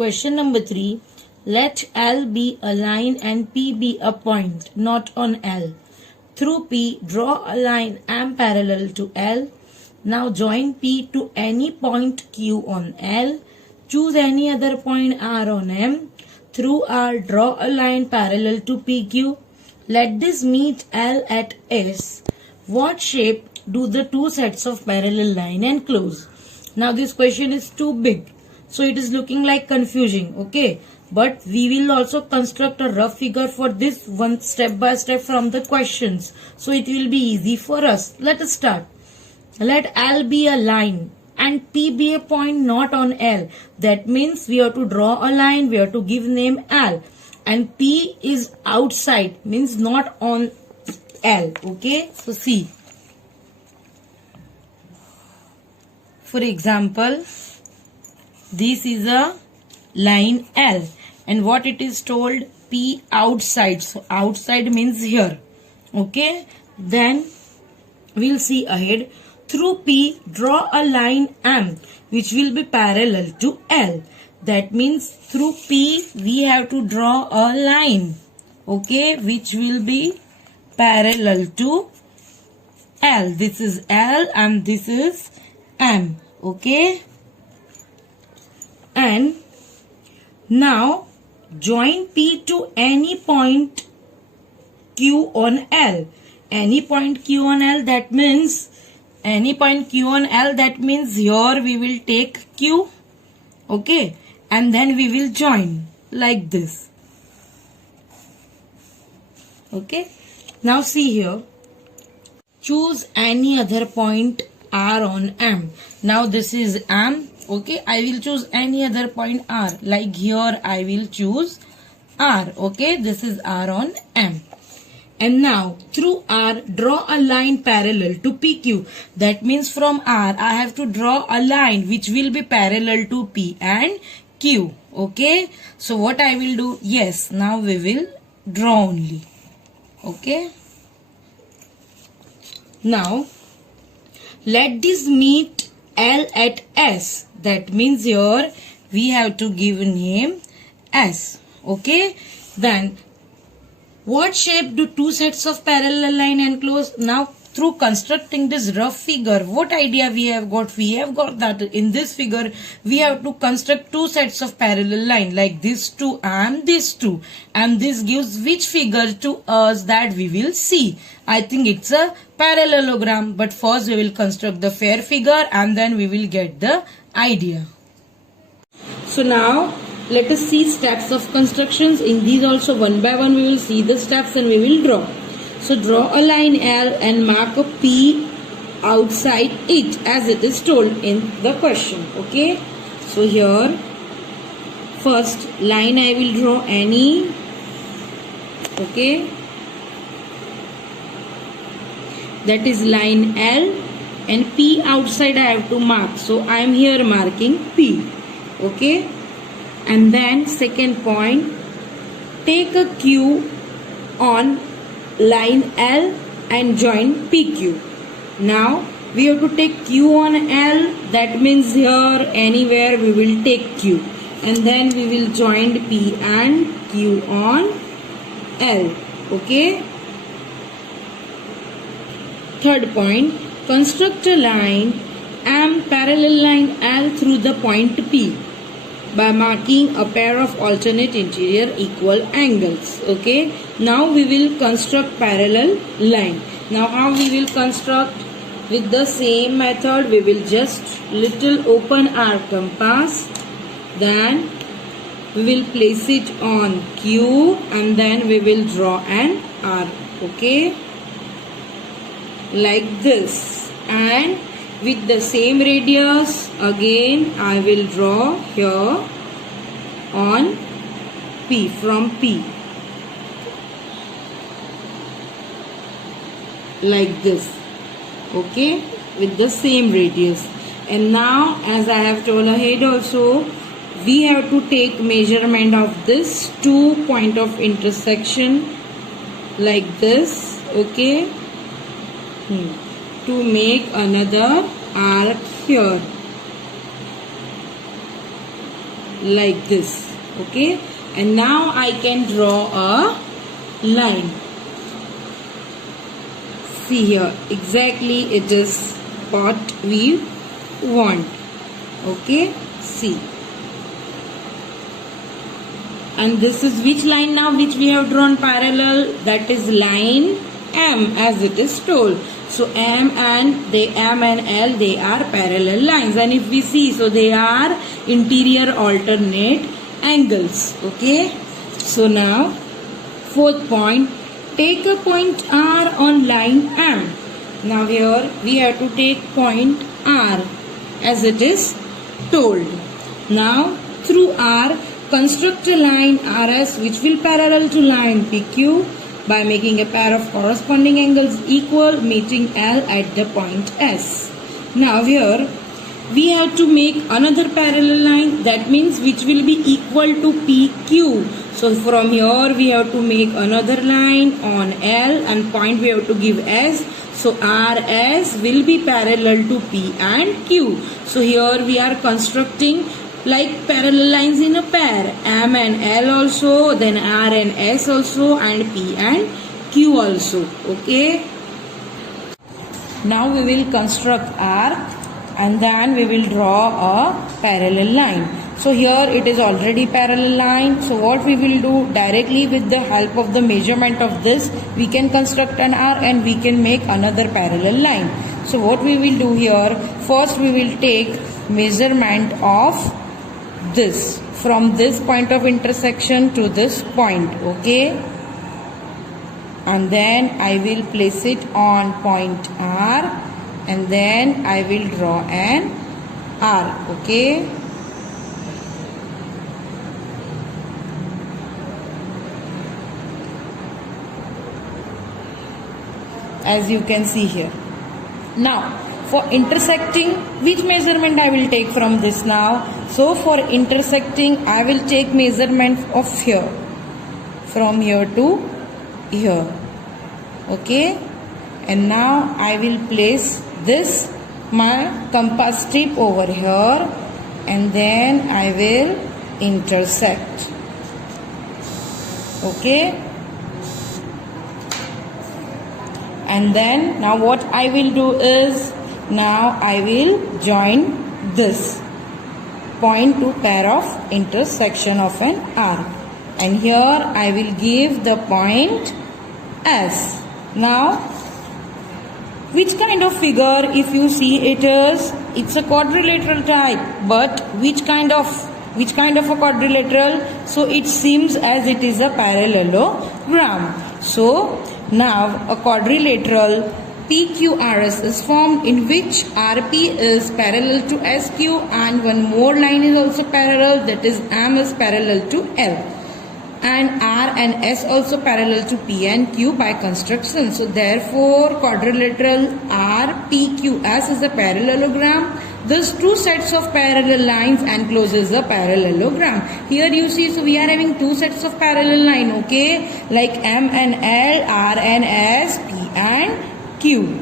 Question number 3. Let L be a line and P be a point not on L. Through P, draw a line M parallel to L. Now join P to any point Q on L. Choose any other point R on M. Through R, draw a line parallel to PQ. Let this meet L at S. What shape do the two sets of parallel line enclose? Now this question is too big, so it is looking like confusing, okay? But we will also construct a rough figure for this one step by step from the questions, so it will be easy for us. Let us start. Let L be a line and P be a point not on L. That means we have to draw a line, we have to give name L, and P is outside, means not on L, okay? So see, for example, this is a line L and what it is told, P outside. So outside means here, okay? Then we'll see ahead. Through P, draw a line M which will be parallel to L. That means through P we have to draw a line, okay, which will be parallel to L. This is L and this is M, okay? And now join P to any point Q on L. Any point Q on L, that means any point Q on L, that means here we will take Q, okay, and then we will join like this, okay? Now see here, choose any other point R on M. Now this is M, okay? I will choose any other point R, like here I will choose R, okay? This is R on M. And now through R, draw a line parallel to PQ. That means from R, I have to draw a line which will be parallel to P and Q, okay? So what I will do, yes, now we will draw only, okay? Now let this meet L at S. That means here we have to give name S, okay? Then what shape do two sets of parallel line enclose? Now through constructing this rough figure, what idea we have got? We have got that in this figure we have to construct two sets of parallel line, like this two and this two, and this gives which figure to us, that we will see. I think it's a parallelogram, but first we will construct the fair figure and then we will get the idea. So now let us see steps of constructions. In these also one by one we will see the steps and we will draw. So draw a line L and mark a P outside it as it is told in the question, okay? So here first line I will draw any, okay? That is line L, and P outside I have to mark. So I am here marking P, okay? And then second point, take a Q on line L and join PQ. Now we have to take Q on L, that means here anywhere we will take Q, and then we will join P and Q on L, okay? Third point, construct a line M parallel line L through the point P by marking a pair of alternate interior equal angles, okay? Now we will construct parallel line. Now how we will construct? With the same method, we will just little open our compass, then we will place it on Q and then we will draw an R, okay? Like this, and with the same radius again I will draw here on P, from P, like this, okay, with the same radius. And now as I have told ahead also, we have to take measurement of this two point of intersection like this, okay, to make another arc here. like this. Okay, and now I can draw a line. See here, exactly it is what we want. Okay, see. And this is which line now which we have drawn parallel? That is line M, as it is told. So M and L, they are parallel lines, and if we see, so they are interior alternate angles. Okay, so now fourth point, take a point R on line M. Now here we have to take point R as it is told. Now through R, construct a line RS which will parallel to line PQ by making a pair of corresponding angles equal, meeting L at the point S. Now here we have to make another parallel line, that means which will be equal to PQ. So from here we have to make another line on L and point we have to give S. So RS will be parallel to P and Q. So here we are constructing like parallel lines in a pair, M and L also, then R and S also, and P and Q also. Okay, now we will construct R and then we will draw a parallel line. So here it is already parallel line. So what we will do, directly with the help of the measurement of this, we can construct an R and we can make another parallel line. So what we will do here, first we will take measurement of this from this point of intersection to this point. Okay, and then I will place it on point R and then I will draw an R. Okay, as you can see here. Now for intersecting, which measurement I will take from this now? So for intersecting, I will take measurement of here, from here to here. Okay, and now I will place this my compass tip over here and then I will intersect. Okay, and then now what I will do is, now I will join this point to pair of intersection of an arc, and here I will give the point S. Now which kind of figure, if you see, it's a quadrilateral type, but which kind of a quadrilateral? So it seems as it is a parallelogram. So now a quadrilateral PQRS is formed, in which RP is parallel to SQ and one more line is also parallel, that is M is parallel to L, and R and S also parallel to P and Q by construction. So therefore quadrilateral RPQS is a parallelogram. These two sets of parallel lines encloses a parallelogram. Here you see, so we are having two sets of parallel line. Okay, like M and L, R and S, P and Q.